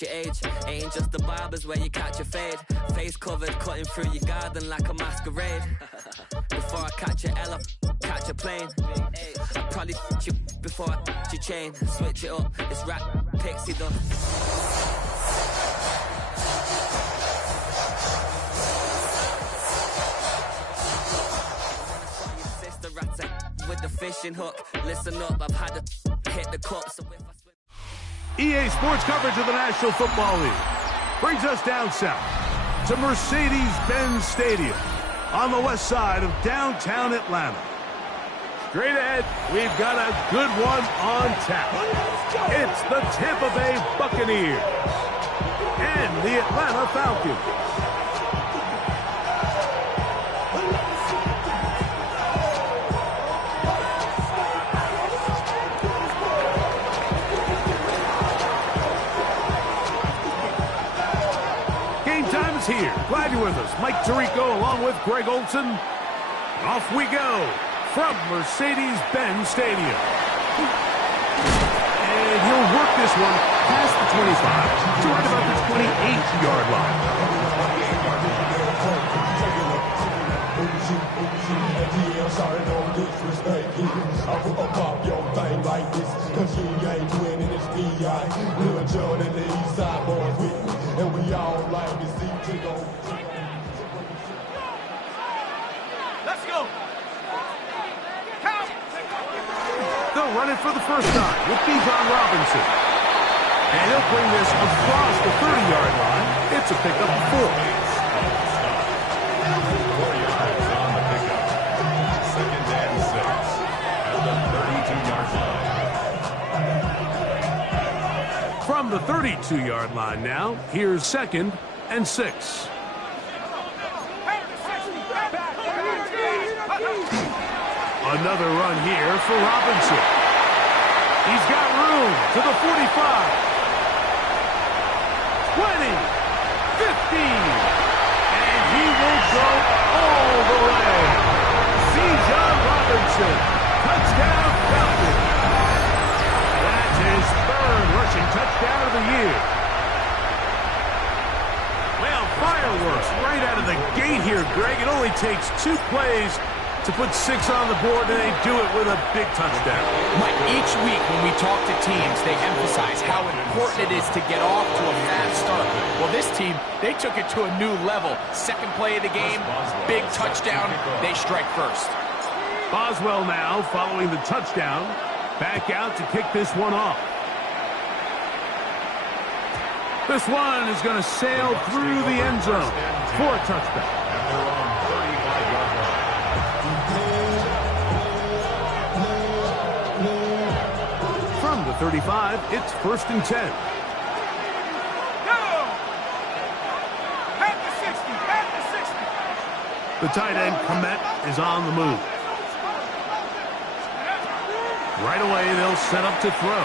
match your age. Ain't just the barbers where you catch a fade. Face covered, cutting through your garden like a masquerade. Before I catch a L, catch a plane. I probably you before I your chain. Switch it up, it's rap, pixie dust. With the fishing hook, listen up, I've had to hit the cup. So if I swim... EA Sports coverage of the National Football League brings us down south to Mercedes-Benz Stadium on the west side of downtown Atlanta. Straight ahead, we've got a good one on tap. It's the Tampa Bay Buccaneers and the Atlanta Falcons. Here. Glad you're with us. Mike Tirico along with Greg Olson. Off we go from Mercedes-Benz Stadium. And he'll work this one past the 25 to right about the 28-yard line. And we all like to see to go. Let's go. Count. They'll run it for the first time with Bijan Robinson. And he'll bring this across the 30-yard line. It's a pickup of 4. 4 yards on the pickup. 2nd and 6 at the 32-yard line. From the 32-yard line now, here's 2nd and 6. Another run here for Robinson. He's got room to the 45. 20. 15. And he will go all the way. Bijan Robinson. Touchdown Falcons. That's his 3rd rushing touchdown of the year. Well, fireworks right out of the gate here, Greg. It only takes 2 plays to put 6 on the board, and they do it with a big touchdown. Mike, each week when we talk to teams, they emphasize how important it is to get off to a fast start. Well, this team, they took it to a new level. 2nd play of the game, big touchdown, they strike first. Boswell now following the touchdown. Back out to kick this one off. This one is going to sail through the end zone for a touchdown. And they're on 35-yard line. From the 35, it's 1st and 10. The tight end, Komet, is on the move. Right away, they'll set up to throw.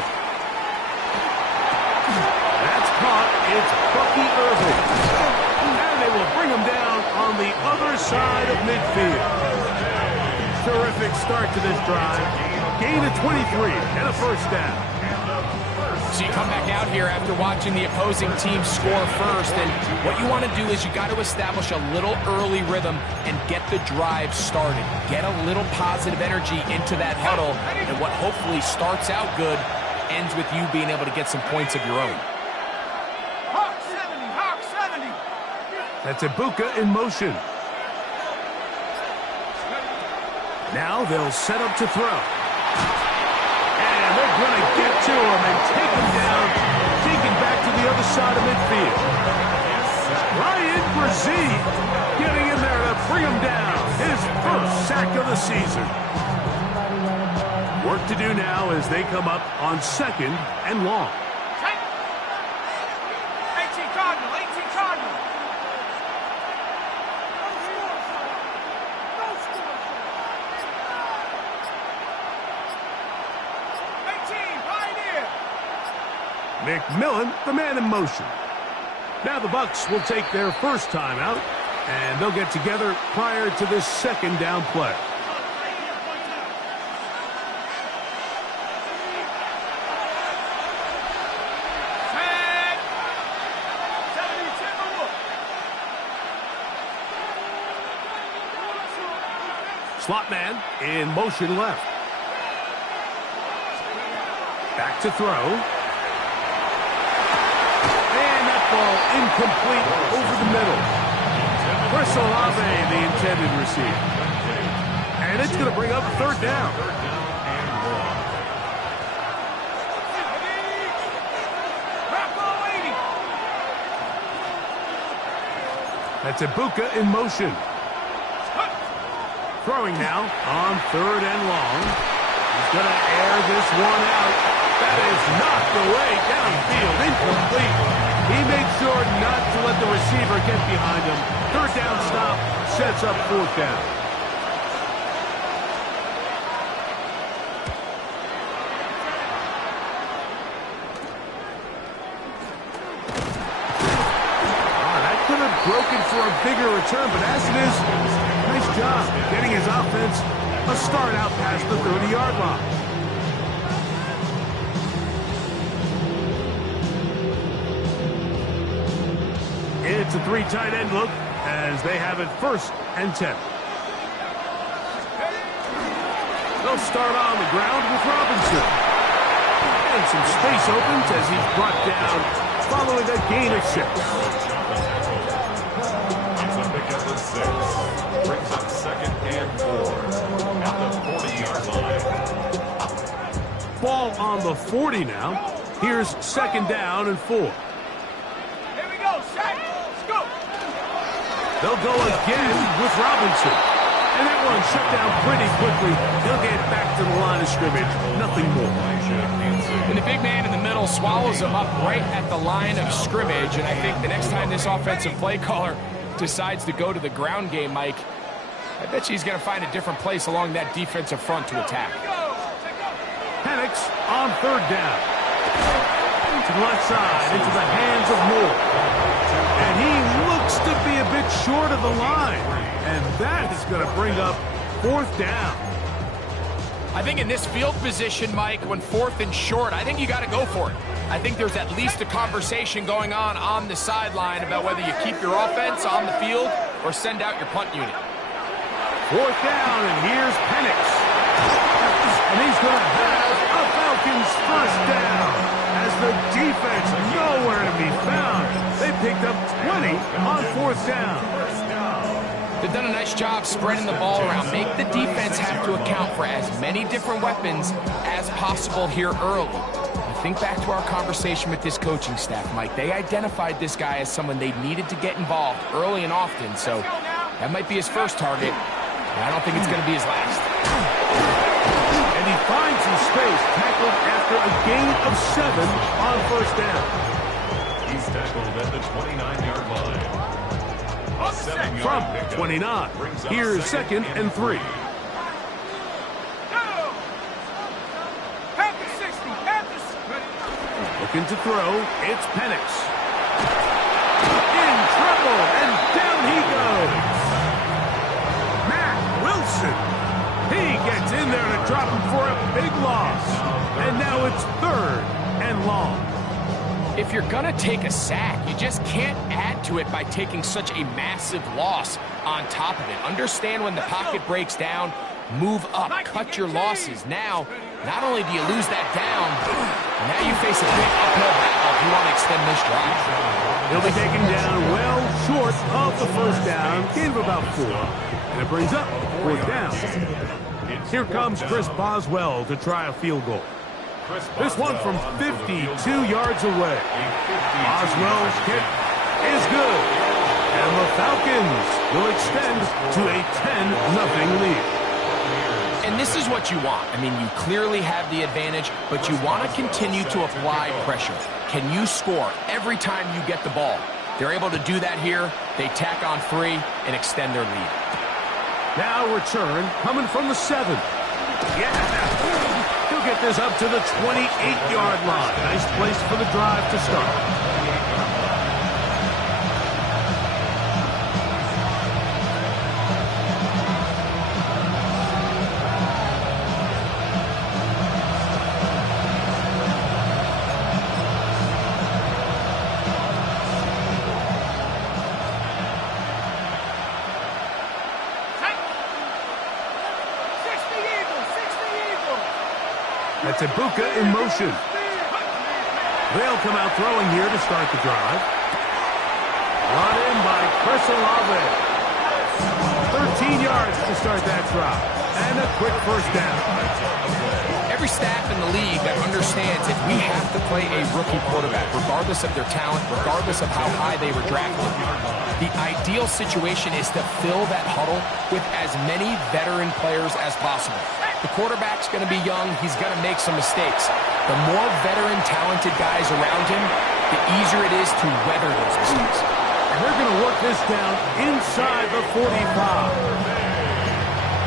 That's caught. It's Bucky Irving. And they will bring him down on the other side of midfield. Terrific start to this drive. Gain of 23 and a 1st down. So you come back out here after watching the opposing team score first, and what you want to do is you got to establish a little early rhythm and get the drive started. Get a little positive energy into that huddle, and what hopefully starts out good ends with you being able to get some points of your own. Hawk 70. That's Ibuka in motion. Now they'll set up to throw. And they're going to get to him and take him down, taken back to the other side of midfield. Ryan Brzee getting in there to bring him down. His 1st sack of the season. Work to do now as they come up on 2nd and long. 18 Cardinal. McMillan, the man in motion. Now the Bucs will take their 1st timeout, and they'll get together prior to this 2nd down play. Slot man in motion left. Back to throw. And that ball incomplete over the middle. Chris Olave, the intended receiver. And it's going to bring up third down. That's Ibuka in motion. Throwing now on third and long. He's going to air this one out. That is knocked away downfield, incomplete. He made sure not to let the receiver get behind him. Third down stop sets up fourth down. That could have broken for a bigger return, but as it is, nice job getting his offense a start out past the 30-yard line. It's a three tight end look as they have it 1st and 10. They'll start on the ground with Robinson. And some space opens as he's brought down following a gain of 6. It's a pickup of 6. Brings up 2nd and 4 at the 40-yard line. Ball on the 40 now. Here's 2nd down and 4. Here we go, Shaq. Let's go. They'll go again with Robinson. And that one shut down pretty quickly. He'll get back to the line of scrimmage. Nothing more. And the big man in the middle swallows him up right at the line of scrimmage. And I think the next time this offensive play caller decides to go to the ground game, Mike, I bet you he's going to find a different place along that defensive front to attack. Penix on third down. To the left side, into the hands of Moore. And he looks to be a bit short of the line. And that is going to bring up fourth down. I think in this field position, Mike, when 4th and short, I think you got to go for it. I think there's at least a conversation going on the sideline about whether you keep your offense on the field or send out your punt unit. Fourth down, and here's Penix. And he's going to have a Falcons first down as the defense nowhere to be found. They picked up 20 on 4th down. They've done a nice job spreading the ball around. Make the defense have to account for as many different weapons as possible here early. Think back to our conversation with this coaching staff, Mike. They identified this guy as someone they needed to get involved early and often, so that might be his first target, and I don't think it's going to be his last. And he finds some space, tackled after a gain of 7 on 1st down. He's tackled at the 29-yard line. From 29, here's 2nd and 3. Looking to throw, it's Penix. In trouble, and down he goes. Matt Wilson. He gets in there to drop him for a big loss. And now it's 3rd and long. If you're going to take a sack, you just can't add to it by taking such a massive loss on top of it. Understand when the pocket breaks down, move up, cut your losses. Now, not only do you lose that down, now you face a big uphill battle if you want to extend this drive. He'll be taken down well short of the 1st down, gain of about 4. And it brings up 4th down. Here comes Chris Boswell to try a field goal. This one from 52 yards away. Boswell's kick is good. And the Falcons will extend to a 10-0 lead. And this is what you want. I mean, you clearly have the advantage, but you want to continue to apply pressure. Can you score every time you get the ball? They're able to do that here. They tack on 3 and extend their lead. Now return coming from the 7. Yeah. He'll get this up to the 28-yard line. Nice place for the drive to start. That's a Buca in motion. They'll come out throwing here to start the drive. Brought in by Chris Olave. 13 yards to start that drive. And a quick first down. Every staff in the league that understands if we have to play a rookie quarterback, regardless of their talent, regardless of how high they were drafted, the ideal situation is to fill that huddle with as many veteran players as possible. The quarterback's going to be young. He's going to make some mistakes. The more veteran, talented guys around him, the easier it is to weather those mistakes. And they're going to work this down inside the 45.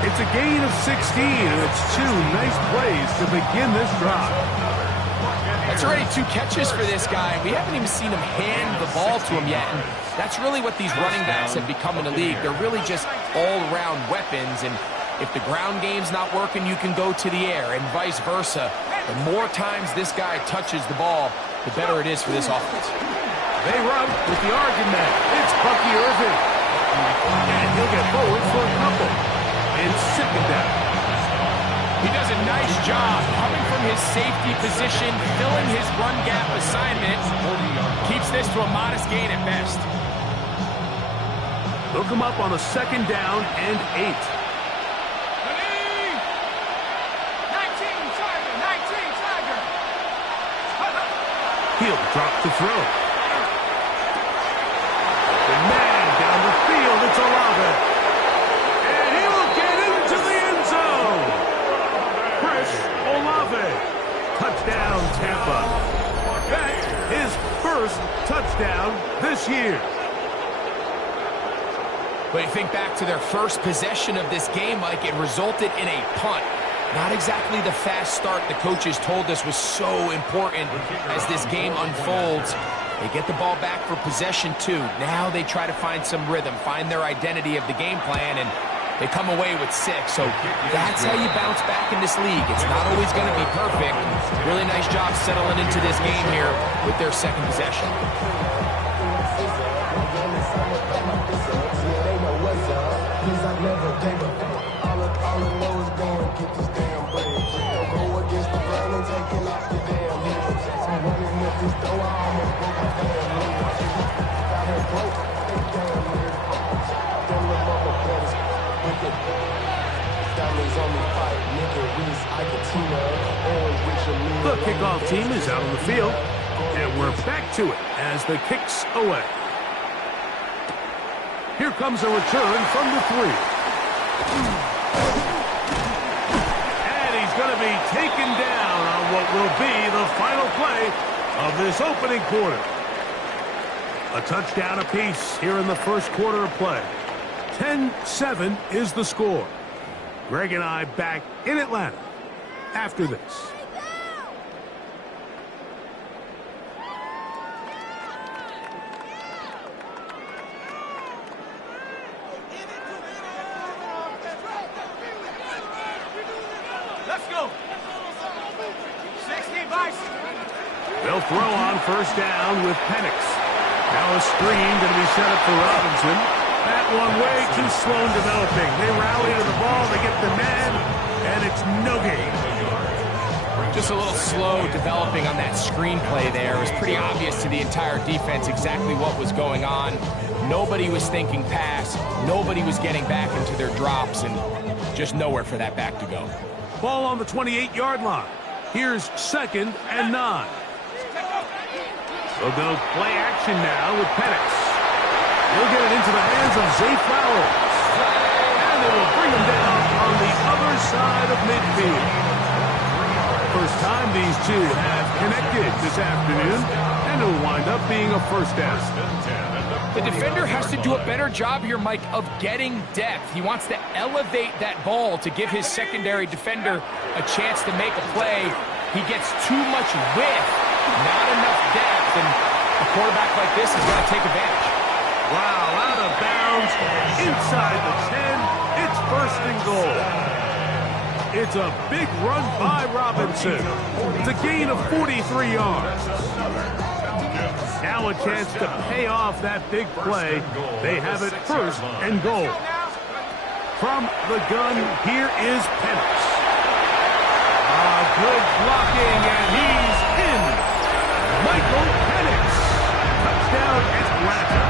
It's a gain of 16, and it's 2 nice plays to begin this drive. That's already 2 catches for this guy. We haven't even seen him hand the ball to him yet, and that's really what these running backs have become in the league. They're really just all-around weapons, and if the ground game's not working, you can go to the air, and vice versa. The more times this guy touches the ball, the better it is for this offense. They run with the argument. It's Bucky Irving. And he'll get forward for a couple. It's second down. He does a nice job coming from his safety position, filling his run gap assignment. Keeps this to a modest gain at best. They'll come up on a second down and 8. He'll drop the throw. The man down the field, it's Olave. And he will get into the end zone. Chris Olave. Touchdown, Tampa. That's his first touchdown this year. But you think back to their first possession of this game, Mike, it resulted in a punt. Not exactly the fast start the coaches told us was so important as this game unfolds. They get the ball back for possession 2. Now they try to find some rhythm, find their identity of the game plan, and they come away with 6. So that's how you bounce back in this league. It's not always going to be perfect. Really nice job settling into this game here with their second possession. The kickoff team is out on the field, and we're back to it as the kick's away. Here comes a return from the 3. And he's going to be taken down on what will be the final play of this opening quarter. A touchdown apiece here in the first quarter of play. 10-7 is the score. Greg and I back in Atlanta after this. Let's go. 16 vice. They'll throw on first down with Penix. Now a screen going to be set up for Robinson. That one way too slow in developing. They rally to the ball, they get the man, and it's no gain. Just a little slow developing on that screenplay there. It was pretty obvious to the entire defense exactly what was going on. Nobody was thinking pass. Nobody was getting back into their drops, and just nowhere for that back to go. Ball on the 28-yard line. Here's 2nd and 9. They'll go play action now with Penix. He'll get it into the hands of Zay Flowers. And they will bring him down on the other side of midfield. First time these two have connected this afternoon, and it'll wind up being a first down. The defender has to do a better job here, Mike, of getting depth. He wants to elevate that ball to give his secondary defender a chance to make a play. He gets too much width, not enough depth, and a quarterback like this is going to take advantage. Wow, out of bounds, inside the 10, it's 1st and goal. It's a big run by Robinson. It's a gain of 43 yards. Now a chance to pay off that big play. They have it 1st and goal. From the gun, here is Penix. Good blocking, and he's in. Michael Penix. Touchdown, Atlanta.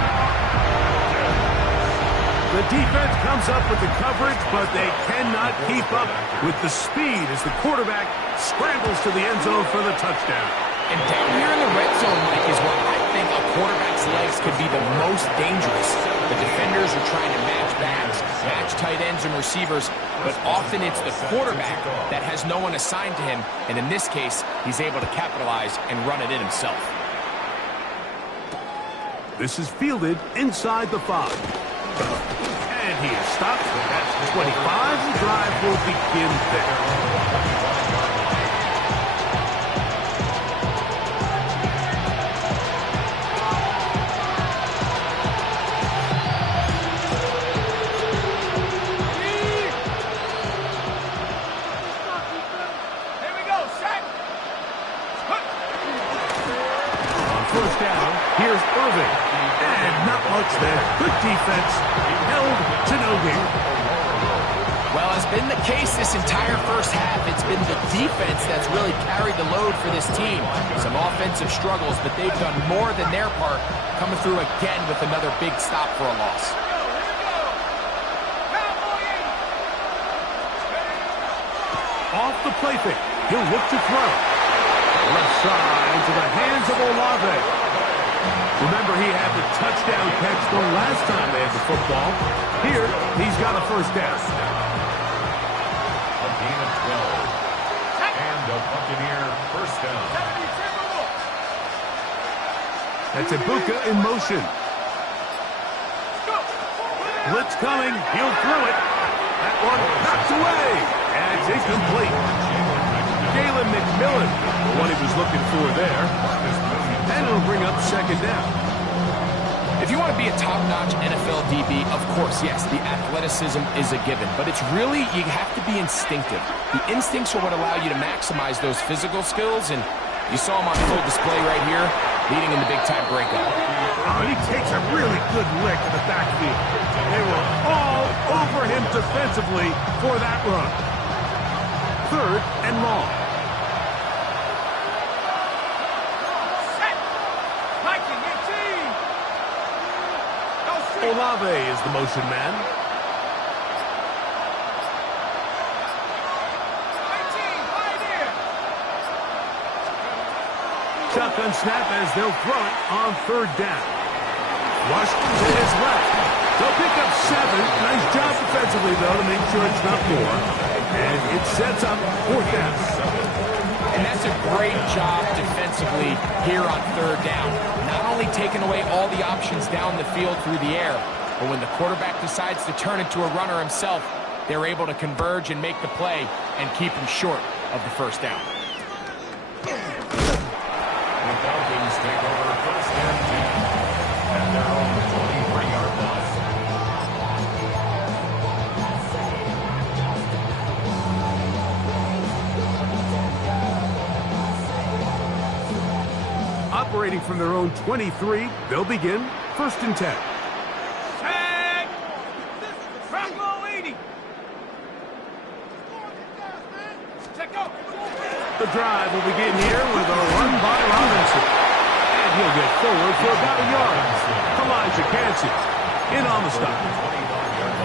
The defense comes up with the coverage, but they cannot keep up with the speed as the quarterback scrambles to the end zone for the touchdown. And down here in the red zone, Mike, is where I think a quarterback's legs could be the most dangerous. The defenders are trying to match backs, match tight ends and receivers, but often it's the quarterback that has no one assigned to him, and in this case, he's able to capitalize and run it in himself. This is fielded inside the 5. And he is stopped. That's 25. The drive will begin there. First down, here's Irving. And not much there. Good defense. Held to no gain. Well, as been the case this entire first half, it's been the defense that's really carried the load for this team. Some offensive struggles, but they've done more than their part, coming through again with another big stop for a loss. Off the play fake. He'll look to throw. Left side into the hands of Olave. Remember, he had the touchdown catch the last time they had the football. Here, he's got a first down. A gain of 12. And a Buccaneer first down. That's Ibuka in motion. Blitz coming. He'll throw it. That one knocked away. And it's incomplete. Jalen McMillan, the one he was looking for there. And it'll bring up second down. If you want to be a top-notch NFL DB, of course, yes, the athleticism is a given. But it's really, you have to be instinctive. The instincts are what allow you to maximize those physical skills. And you saw him on full display right here, leading in the big-time breakup. Oh, and he takes a really good lick in the backfield. They were all over him defensively for that run. Third and long. Olave is the motion man. Shotgun snap as they'll throw it on third down. Rush to his left. They'll pick up 7. Nice job defensively, though, to make sure it's not more. And it sets up fourth down. And that's a great job defensively here on third down. Not only taking away all the options down the field through the air, but when the quarterback decides to turn into a runner himself, they're able to converge and make the play and keep him short of the first down. The Falcons take over first and 10 at their own 23-yard line. Operating from their own 23, they'll begin first and 10. Tag! Bravo 80! Check out! The drive will begin here with a run by Robinson. And he'll get forward for about a yard. Elijah Ganson in on the stop.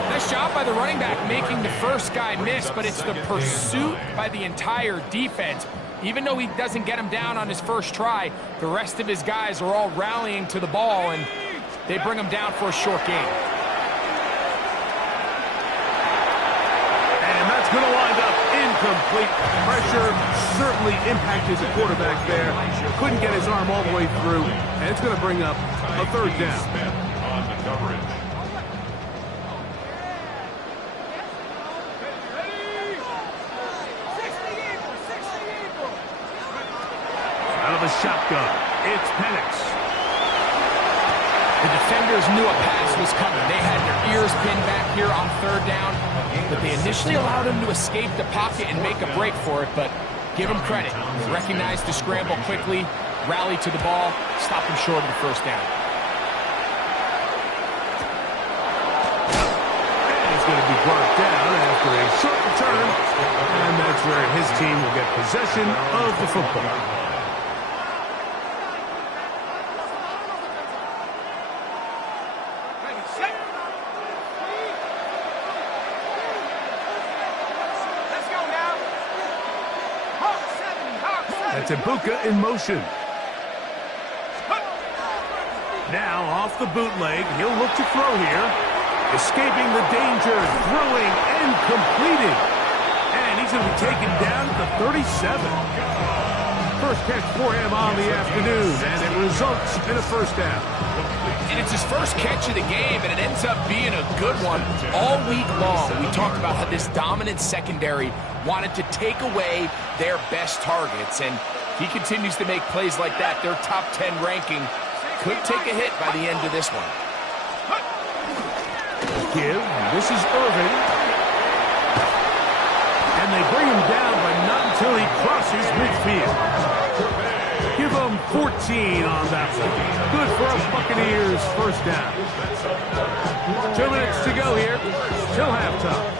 Nice job by the running back making the first guy miss, but it's the pursuit by the entire defense. Even though he doesn't get him down on his first try, the rest of his guys are all rallying to the ball, and they bring him down for a short gain. And that's going to wind up incomplete. Pressure certainly impacted the quarterback there. Couldn't get his arm all the way through, and it's going to bring up a third down. On the coverage. Out of the shotgun, it's Penix. The defenders knew a pass was coming. They had their ears pinned back here on third down, but they initially allowed him to escape the pocket and make a break for it, but give him credit. They recognized the scramble quickly, rallied to the ball, stopped him short of the first down. And he's going to be brought down after a short return, and that's where his team will get possession of the football. That's a bucs in motion. Now off the bootleg, he'll look to throw here. Escaping the danger, throwing and completing. And he's going to be taken down at the 37. First catch for him on the afternoon, and it results in a first down. And it's his first catch of the game, and it ends up being a good one. All week long, we talked about how this dominant secondary wanted to take away their best targets, and he continues to make plays like that. Their top 10 ranking could take a hit by the end of this one. Give, this is Irvin. And they bring him down, but not until he crosses midfield. Give him 14 on that one. Good for a Buccaneers first down. 2 minutes to go here till halftime.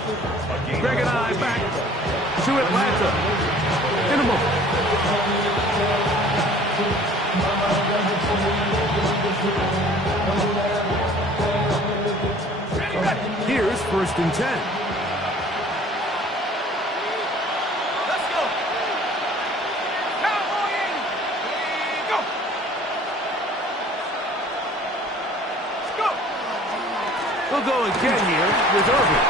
Greg and I back to Atlanta in a moment. Here's first and 10. Let's go. Cowboy in. Go. Let's go. We'll go again here with Irvin.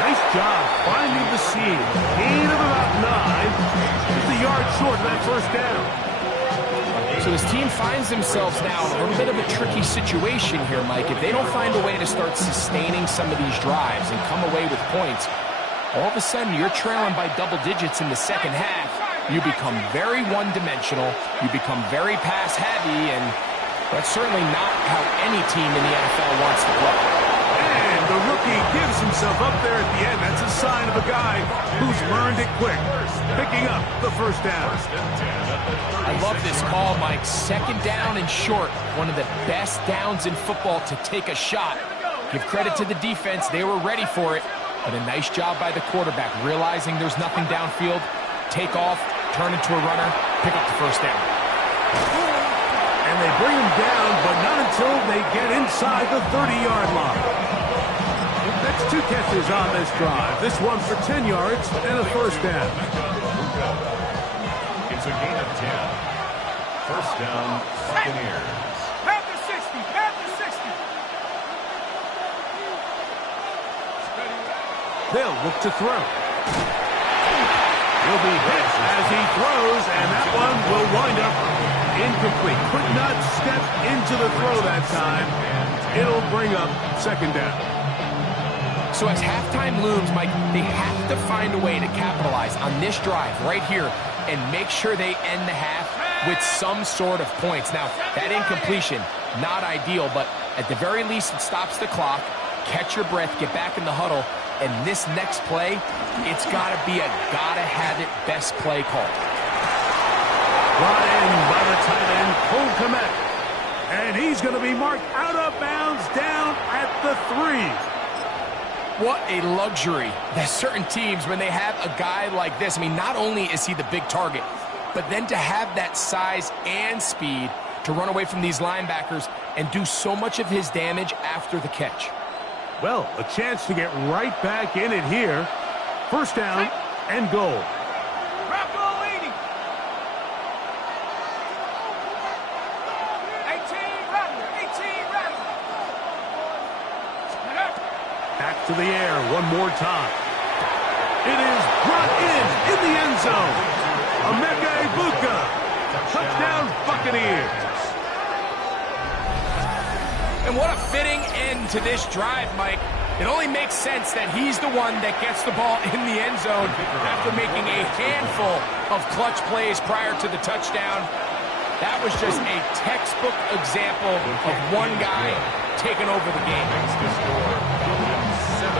Nice job finding the seam. Gain of about 9. Just a yard short of that first down. So his team finds themselves now in a little bit of a tricky situation here, Mike. If they don't find a way to start sustaining some of these drives and come away with points, all of a sudden you're trailing by double digits in the second half. You become very one-dimensional. You become very pass-heavy, and that's certainly not how any team in the NFL wants to play. And the rookie gives himself up there at the end. That's a sign of a guy who's learned it quick, picking up the first down. I love this call, Mike. Second down and short. One of the best downs in football to take a shot. Give credit to the defense. They were ready for it. But a nice job by the quarterback, realizing there's nothing downfield. Take off, turn into a runner, pick up the first down. And they bring him down, but not until they get inside the 30-yard line. That's 2 catches on this drive. This one for 10 yards and a first down. It's a gain of 10. First down, Buccaneers. Panther 60. Panther 60. They'll look to throw. He'll be hit as he throws, and that one will wind up incomplete. Could not step into the throw that time. It'll bring up second down. So as halftime looms, Mike, they have to find a way to capitalize on this drive right here and make sure they end the half with some sort of points. Now, that incompletion, not ideal, but at the very least, it stops the clock. Catch your breath, get back in the huddle, and this next play, it's got to be a gotta-have-it best play call. Brought in by the tight end, Cole Kmet. And he's going to be marked out of bounds down at the 3. What a luxury that certain teams, when they have a guy like this, I mean, not only is he the big target, but then to have that size and speed to run away from these linebackers and do so much of his damage after the catch. Well, a chance to get right back in it here. First down and goal. Bravo 80. 18 Rattler. 18 Rattler. Back to the air one more time. It is brought in the end zone. Emeka Egbuka. Touchdown Buccaneers. And what a fitting end to this drive, Mike. It only makes sense that he's the one that gets the ball in the end zone after making a handful of clutch plays prior to the touchdown. That was just a textbook example of one guy taking over the game. 17.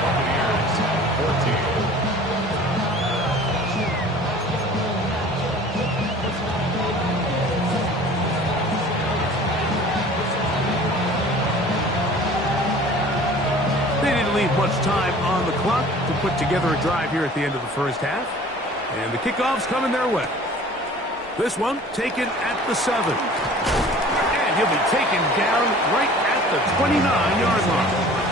Buccaneers 14. They didn't leave much time on the clock to put together a drive here at the end of the first half. And the kickoff's coming their way. This one taken at the 7. And he'll be taken down right at the 29-yard line.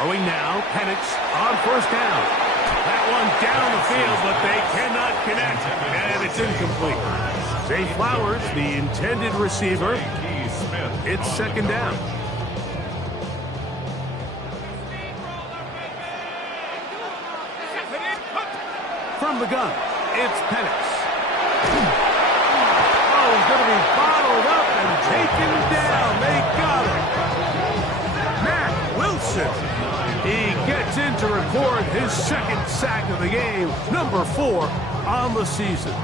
Throwing now, Penix on first down. That one down the field, but they cannot connect, and it's incomplete. Zay Flowers, the intended receiver. It's second down. From the gun, it's Penix. Oh, he's going to be bottled up and taken down. They got him. Matt Wilson. He gets in to record his second sack of the game, number 4 on the season.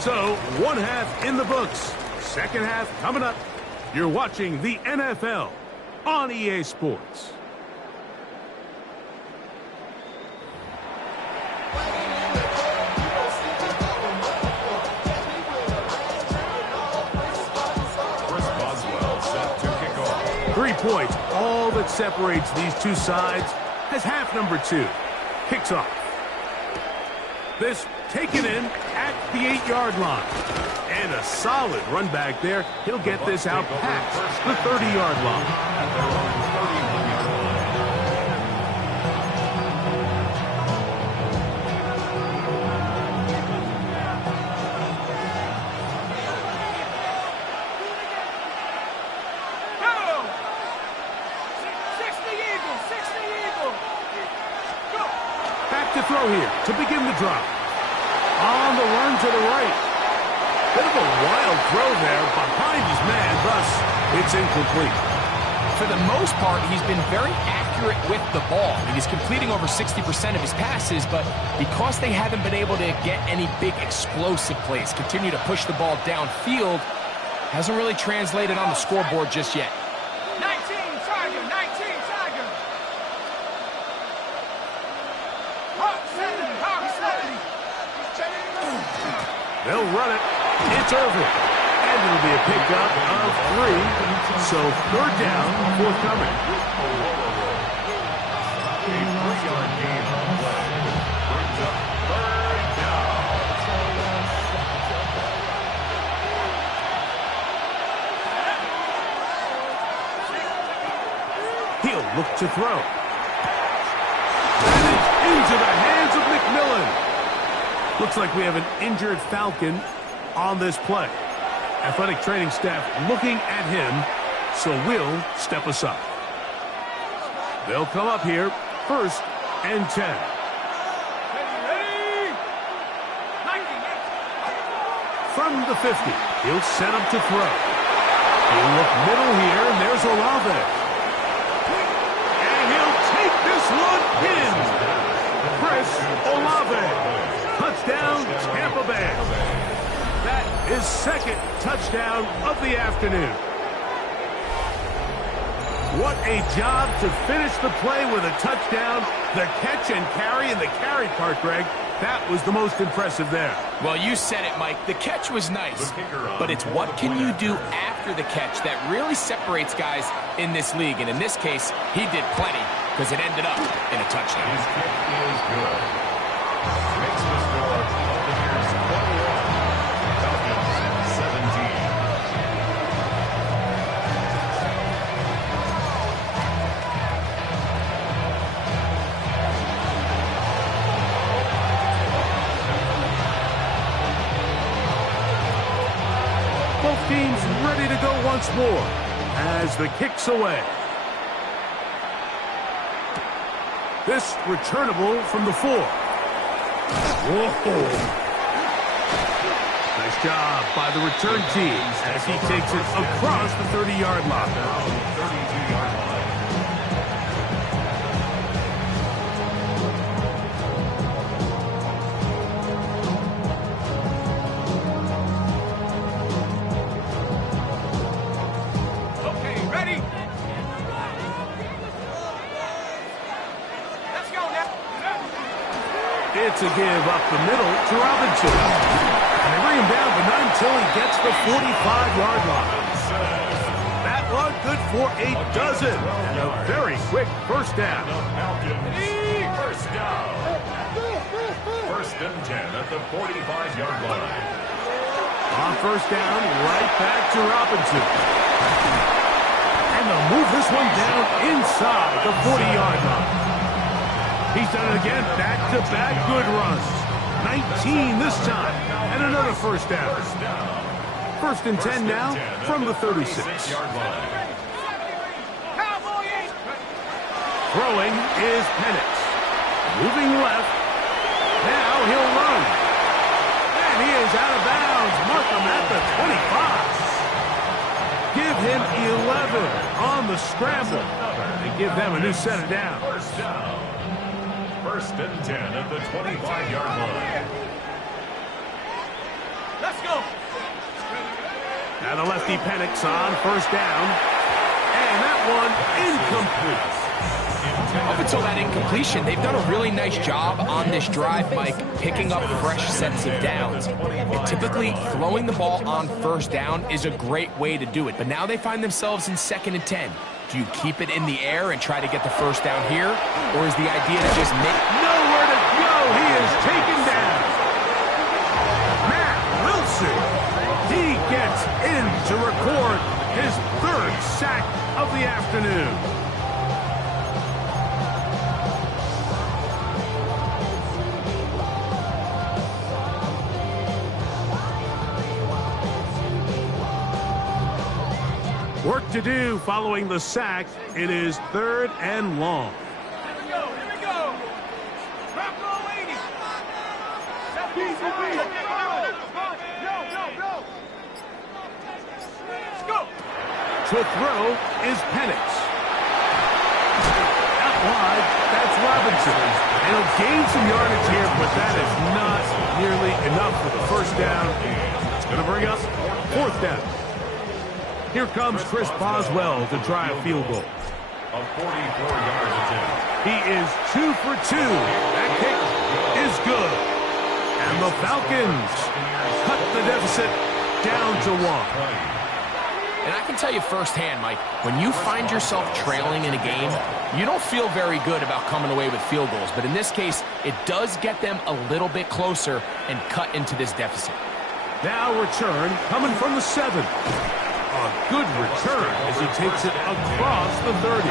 So, one half in the books. Second half coming up. You're watching the NFL on EA Sports. Points, all that separates these two sides, as half number 2 kicks off. This taken in at the 8-yard line. And a solid run back there. He'll get this out past the 30-yard line. Throw here to begin the drive. On the run to the right. Bit of a wild throw there behind his man, thus it's incomplete. For the most part, he's been very accurate with the ball. I mean, he's completing over 60% of his passes, but because they haven't been able to get any big explosive plays, continue to push the ball downfield, hasn't really translated on the scoreboard just yet. 19 Tiger, 19 Tiger. They'll run it. It's Irvin. And it'll be a pickup of 3. So third down, forthcoming. A 3-yard gain on the play. Brings up third down. He'll look to throw. And it's into the hands of McMillan. Looks like we have an injured Falcon on this play. Athletic training staff looking at him, so we'll step aside. They'll come up here, 1st and 10. Ready. From the 50, he'll set up to throw. He'll look middle here, and there's Olave. And he'll take this one in. Chris Olave. Touchdown, Tampa Bay. That is second touchdown of the afternoon. What a job to finish the play with a touchdown. The catch and carry, and the carry part, Greg, that was the most impressive there. Well, you said it, Mike. The catch was nice, but it's what can you do after the catch that really separates guys in this league. And in this case, he did plenty because it ended up in a touchdown. His kick is good. Makes the score Buccaneers 21, Falcons 17. Both teams ready to go once more as the kick's away. This returnable from the 4. Whoa. Nice job by the return team as he takes it across the 30-yard line. 32-yard It's a give up the middle to Robinson. And they bring him down, but not until he gets the 45-yard line. That one good for a dozen. And a very quick first down. First down. First and 10 at the 45-yard line. On first down, right back to Robinson. And they'll move this one down inside the 40-yard line. He's done it again, back-to-back good runs. 19 this time, and another first down. First and 10 now from the 36. Throwing is Penix. Moving left. Now he'll run. And he is out of bounds. Mark him at the 25. Give him 11 on the scramble. And give them a new set of downs. First down. First and 10 at the 25-yard line. Let's go. Now the lefty Penix on first down. And that one incomplete. Up until that incompletion, they've done a really nice job on this drive, Mike, picking up fresh sets of downs. And typically, throwing the ball on first down is a great way to do it. But now they find themselves in second and 10. Do you keep it in the air and try to get the first down here? Or is the idea to just make... Nowhere to go. He is taken down. Matt Wilson. He gets in to record his third sack of the afternoon. Work to do following the sack. It is third and long. Here we go. Here we go. Rock roll, ladies. Go. Let's go. To throw is Penix. Out wide, that's Robinson. And he'll gain some yardage here, but that is not nearly enough for the first down. It's going to bring up fourth down. Here comes Chris Boswell to try a field goal. A 44-yard attempt. He is 2 for 2. That kick is good. And the Falcons cut the deficit down to 1. And I can tell you firsthand, Mike, when you find yourself trailing in a game, you don't feel very good about coming away with field goals. But in this case, it does get them a little bit closer and cut into this deficit. Now return coming from the 7. A good return as he takes it across the 30.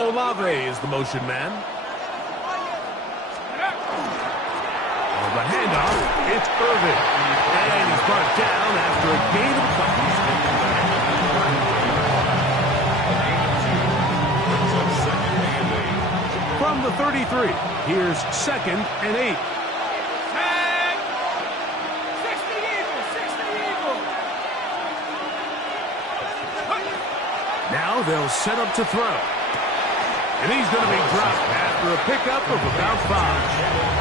Olave is the motion man. The handoff, it's Irvin. And he's brought down after a gain of a couple. From the 33, here's second and 8. Tag. 60 Eagle. Now they'll set up to throw. And he's going to be dropped after a pickup of about 5.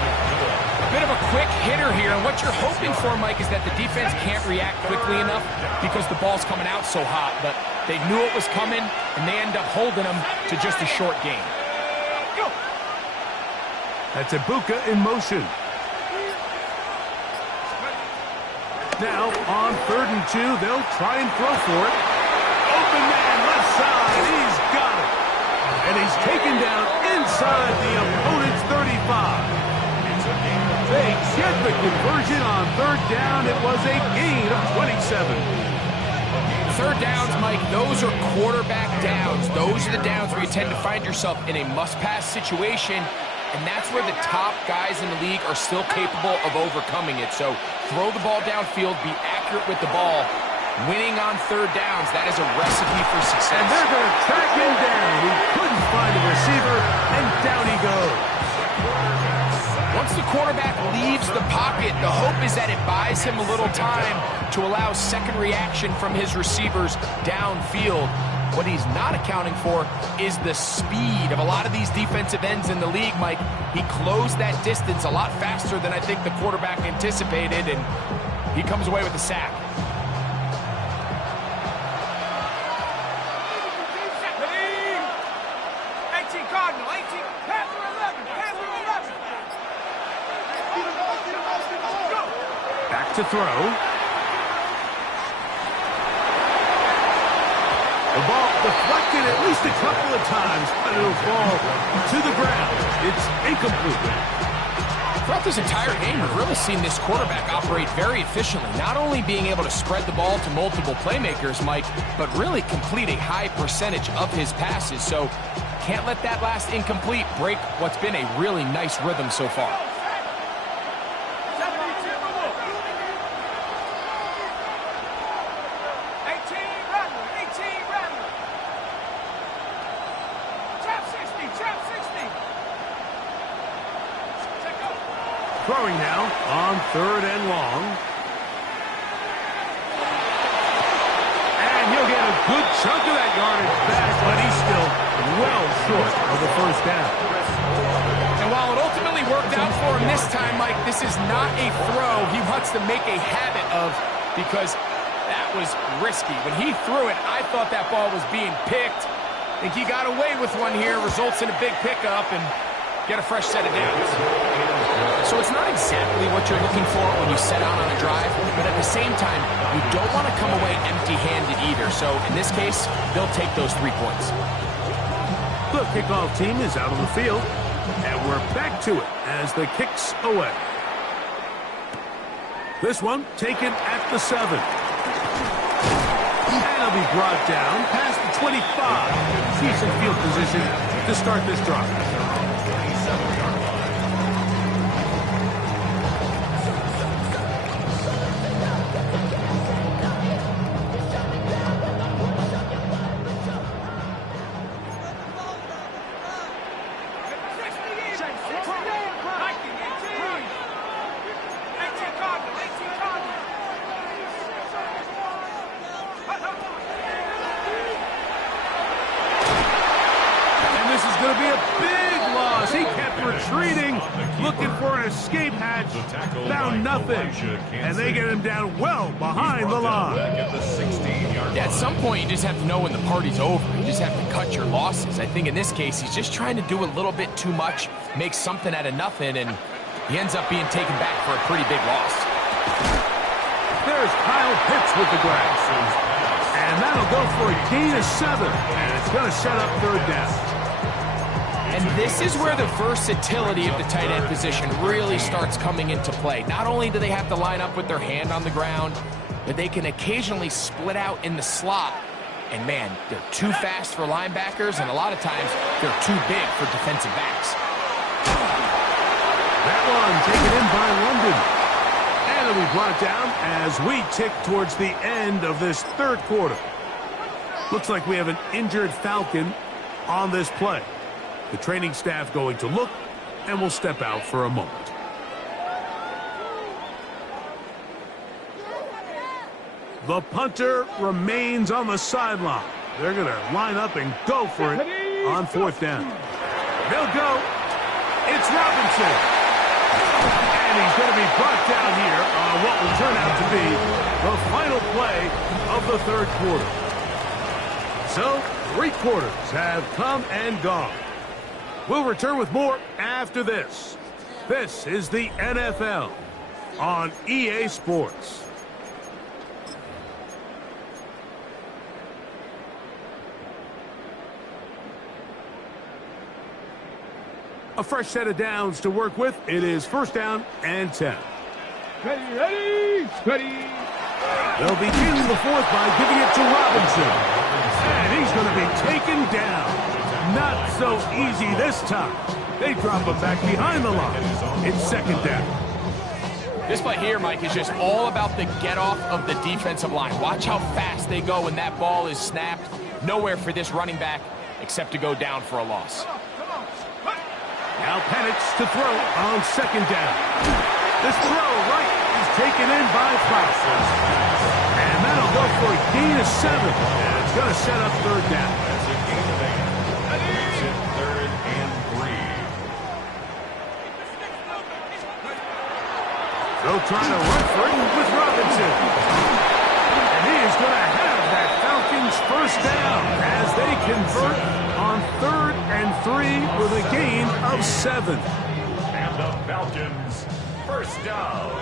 A bit of a quick hitter here, and what you're hoping for, Mike, is that the defense can't react quickly enough because the ball's coming out so hot. But they knew it was coming, and they end up holding them to just a short gain. That's Ibuka in motion. Now, on 3rd and 2, they'll try and throw for it. Open man, left side, he's got it. And he's taken down inside the opponent's 35. They get the conversion on 3rd down. It was a gain of 27. 3rd downs, Mike, those are quarterback downs. Those are the downs where you tend to find yourself in a must-pass situation, and that's where the top guys in the league are still capable of overcoming it. So throw the ball downfield, be accurate with the ball. Winning on 3rd downs, that is a recipe for success. And they're going to track him down. He couldn't find a receiver, and down he goes. Once the quarterback leaves the pocket, the hope is that it buys him a little time to allow second reaction from his receivers downfield. What he's not accounting for is the speed of a lot of these defensive ends in the league, Mike. He closed that distance a lot faster than I think the quarterback anticipated, and he comes away with the sack. Back to throw. The ball deflected at least a couple of times, but it'll fall to the ground. It's incomplete. Throughout this entire game, we've really seen this quarterback operate very efficiently, not only being able to spread the ball to multiple playmakers, Mike, but really complete a high percentage of his passes. So can't let that last incomplete break what's been a really nice rhythm so far. Throwing now on 3rd and long. And he'll get a good chunk of that yardage back, but he's still well short of the first down. And while it ultimately worked out for him this time, Mike, this is not a throw he wants to make a habit of, because that was risky. When he threw it, I thought that ball was being picked. I think he got away with one here, results in a big pickup, and get a fresh set of downs. So it's not exactly what you're looking for when you set out on a drive, but at the same time, you don't want to come away empty-handed either. So in this case, they'll take those 3 points. The kickoff team is out on the field, and we're back to it as the kick's away. This one taken at the 7. And it'll be brought down past the 25. Decent field position to start this drive. Looking for an escape hatch, found nothing, and they get him down well behind the line. Yeah, at some point you just have to know when the party's over. You just have to cut your losses. I think in this case he's just trying to do a little bit too much, make something out of nothing, and he ends up being taken back for a pretty big loss. There's Kyle Pitts with the grab, and that'll go for a gain of 7, and it's going to set up 3rd down. And this is where the versatility of the tight end position really starts coming into play. Not only do they have to line up with their hand on the ground, but they can occasionally split out in the slot. And man, they're too fast for linebackers, and a lot of times they're too big for defensive backs. That one taken in by London. And it'll be brought down as we tick towards the end of this 3rd quarter. Looks like we have an injured Falcon on this play. The training staff going to look, and will step out for a moment. The punter remains on the sideline. They're going to line up and go for it on 4th down. They'll go. It's Robinson. And he's going to be brought down here on what will turn out to be the final play of the 3rd quarter. So, 3 quarters have come and gone. We'll return with more after this. This is the NFL on EA Sports. A fresh set of downs to work with. It is 1st down and 10. Ready, ready. They'll begin the 4th by giving it to Robinson. And he's going to be taken down. Not so easy this time. They drop him back behind the line. It's 2nd down. This play here, Mike, is just all about the get-off of the defensive line. Watch how fast they go when that ball is snapped. Nowhere for this running back except to go down for a loss. Now Penix to throw on second down. This throw right is taken in by Flowers. And that'll go for a gain of 7. And it's going to set up third down. That's a gain of 8. It's in 3rd and 3. They'll try to run for it with Robinson. And he is going to have that Falcons first down as they convert on 3rd and 3 with a gain of 7. And the Falcons first down.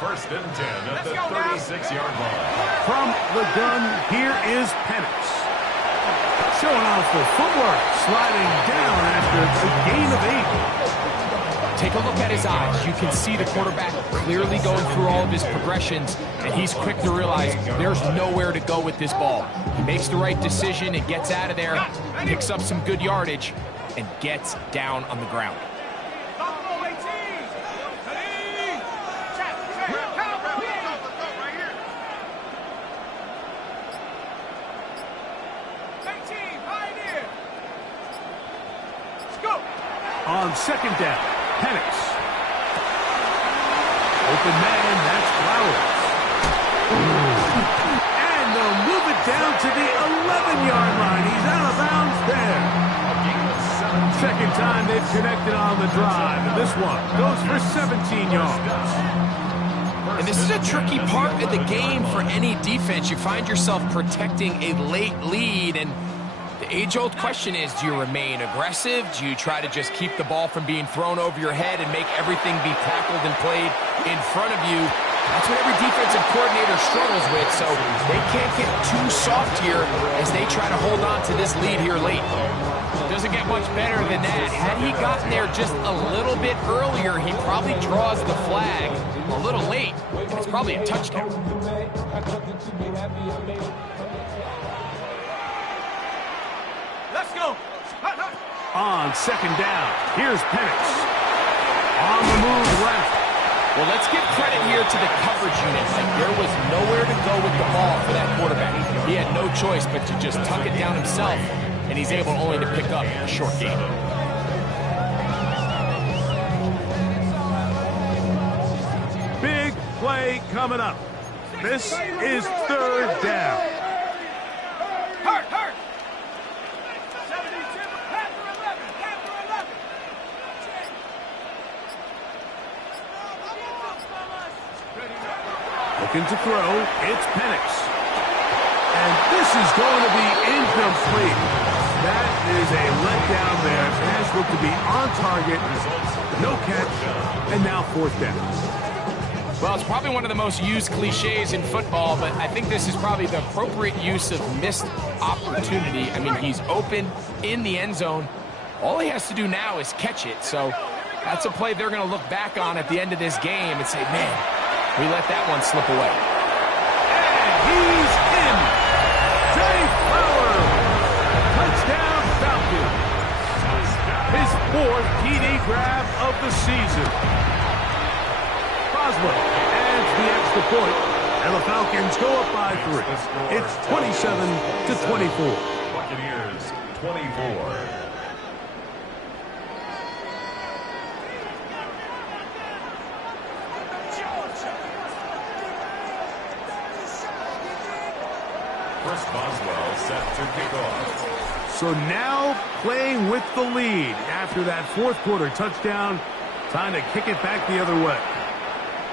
1st and 10 at the 36-yard line. From the gun, here is Penix. Showing off the footwork, sliding down after a gain of 8. Take a look at his eyes. You can see the quarterback clearly going through all of his progressions, and he's quick to realize there's nowhere to go with this ball. He makes the right decision and gets out of there, picks up some good yardage, and gets down on the ground. On second down, Penix. Open man, that's Flowers. And they'll move it down to the 11-yard line. He's out of bounds there. Second time they've connected on the drive, and this one goes for 17 yards. And this is a tricky part of the game for any defense. You find yourself protecting a late lead, and the age-old question is, do you remain aggressive? Do you try to just keep the ball from being thrown over your head and make everything be tackled and played in front of you? That's what every defensive coordinator struggles with, so they can't get too soft here as they try to hold on to this lead here late. Doesn't get much better than that. Had he gotten there just a little bit earlier, he probably draws the flag a little late, and it's probably a touchdown. Let's go. On second down, here's Penix. On the move left. Well, let's give credit here to the coverage unit. Like, there was nowhere to go with the ball for that quarterback. He had no choice but to just tuck it down himself, and he's able only to pick up a short gain. Big play coming up. This is third down. Hurt. Looking to throw, it's Penix. And this is going to be incomplete. That is a letdown there. Pass looked to be on target. No catch. And now fourth down. Well, it's probably one of the most used cliches in football, but I think this is probably the appropriate use of missed opportunity. I mean, he's open in the end zone. All he has to do now is catch it. So that's a play they're going to look back on at the end of this game and say, man, we let that one slip away. And he's in. Jay Flowers. Touchdown Falcons. His 4th TD grab of the season. Boswell adds the extra point, and the Falcons go up by 3. It's 27-24. Buccaneers 24. First Boswell set to kick off. So now playing with the lead after that fourth quarter touchdown. Time to kick it back the other way.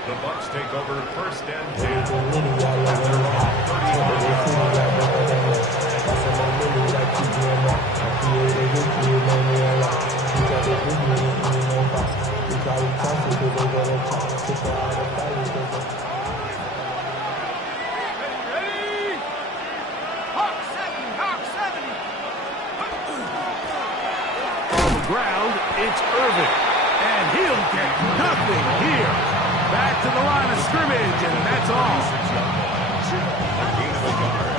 The Bucs take over 1st and 10. Ground, it's Irvin, and he'll get nothing here. Back to the line of scrimmage, and that's all. A gain of a yard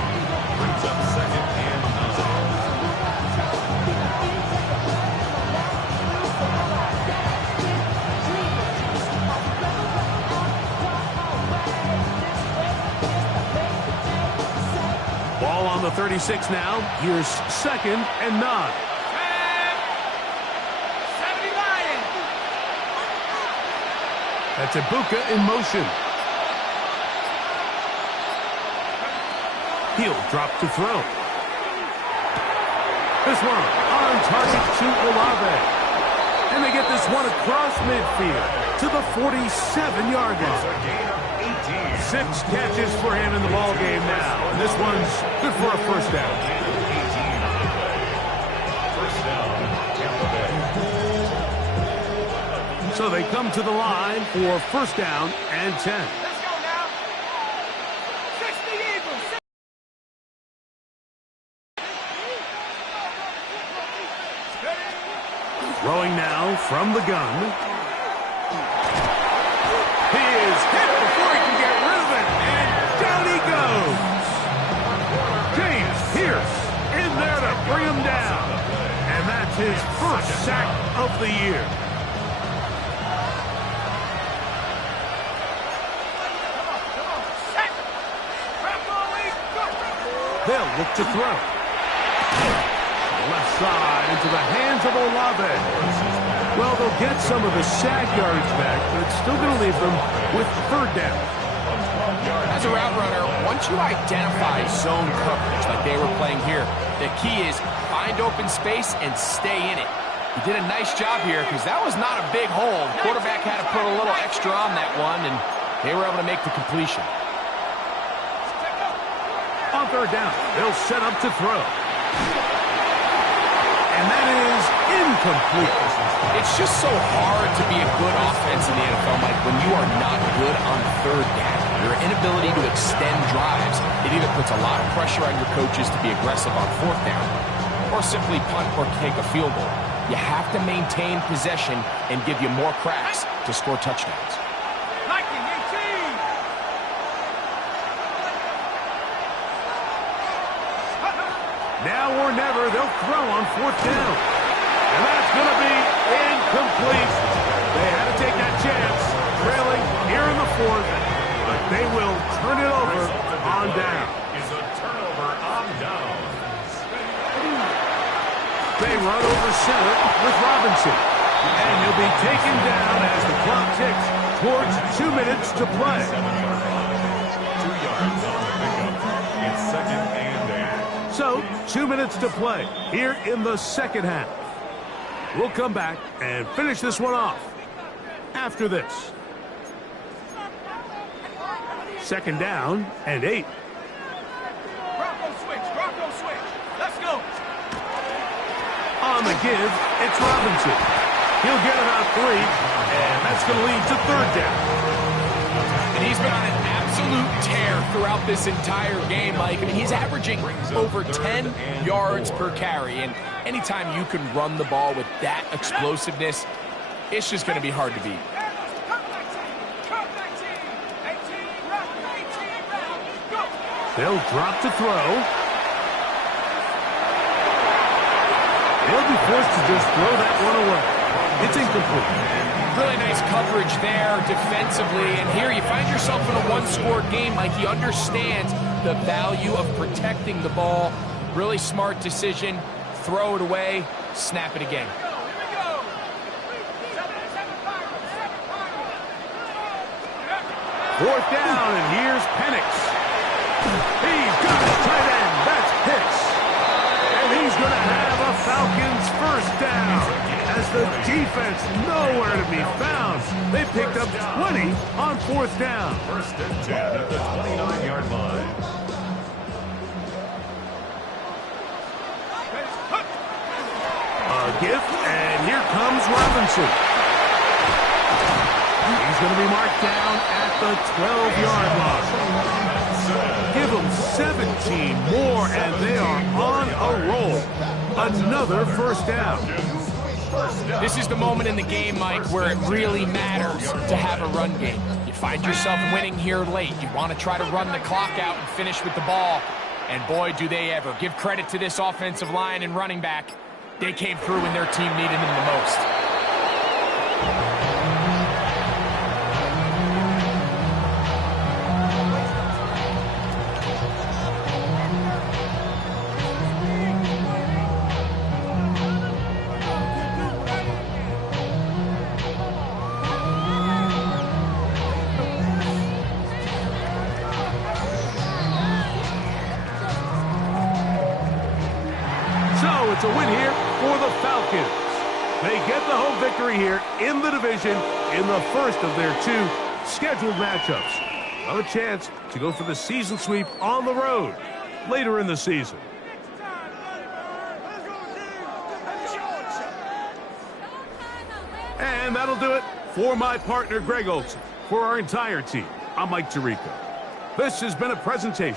brings up 2nd and 9. Ball on the 36 now. Here's 2nd and 9. That's Ibuka in motion. He'll drop to throw. This one on target to Olave. And they get this one across midfield to the 47-yard line. 6 catches for him in the ball game now. And this one's good for a first down. First down, Tampa Bay. So they come to the line for first down and 10. Let's go now. 60 Eagles. Throwing now from the gun. He is hit before he can get rid of it, and down he goes. James Pierce in there to bring him down, and that's his first sack of the year. They'll look to throw. Left side into the hands of Olave. Well, they'll get some of the sack yardage back, but it's still going to leave them with third down. As a route runner, once you identify zone coverage like they were playing here, the key is find open space and stay in it. He did a nice job here because that was not a big hole. The quarterback had to put a little extra on that one, and they were able to make the completion. On third down, they'll set up to throw. And that is incomplete. It's just so hard to be a good offense in the NFL, Mike, when you are not good on third down. Your inability to extend drives, it either puts a lot of pressure on your coaches to be aggressive on fourth down or simply punt or take a field goal. You have to maintain possession and give you more cracks to score touchdowns. Now or never, they'll throw on fourth down. And that's going to be incomplete. They had to take that chance, trailing here in the fourth, but they will turn it over on down. Is a turnover on downs. They run over center with Robinson. And he'll be taken down as the clock ticks towards 2 minutes to play. 2 yards on the pickup. It's second and 8. So, 2 minutes to play here in the second half. We'll come back and finish this one off after this. Second down and 8. Bronco switch. Let's go. On the give, it's Robinson. He'll get about 3, and that's going to lead to third down. And he's been on an absolute tear throughout this entire game, Mike. I mean, he's averaging over 10 yards per carry. And anytime you can run the ball with that explosiveness, it's just going to be hard to beat. They'll drop to throw. They'll be forced to just throw that one away. It's incomplete. Really nice coverage there defensively, and here you find yourself in a one-score game. Like, he understands the value of protecting the ball. Really smart decision. Throw it away, snap it again. Fourth down, and here's Penix. He's got his tight end. That's Pitts. And he's going to have a Falcons first down. As the defense nowhere to be found. They picked up 20 on fourth down. First and 10 at the 29-yard line. A gift, and here comes Robinson. He's going to be marked down at the 12-yard line. Give them 17 more, and they are on a roll. Another first down. This is the moment in the game, Mike, where it really matters to have a run game. You find yourself winning here late. You want to try to run the clock out and finish with the ball. And boy, do they ever. Give credit to this offensive line and running back. They came through when their team needed them the most. It's a win here for the Falcons. They get the home victory here in the division in the first of their 2 scheduled matchups. Another chance to go for the season sweep on the road later in the season. And that'll do it for my partner, Greg Olson. For our entire team, I'm Mike Tirico. This has been a presentation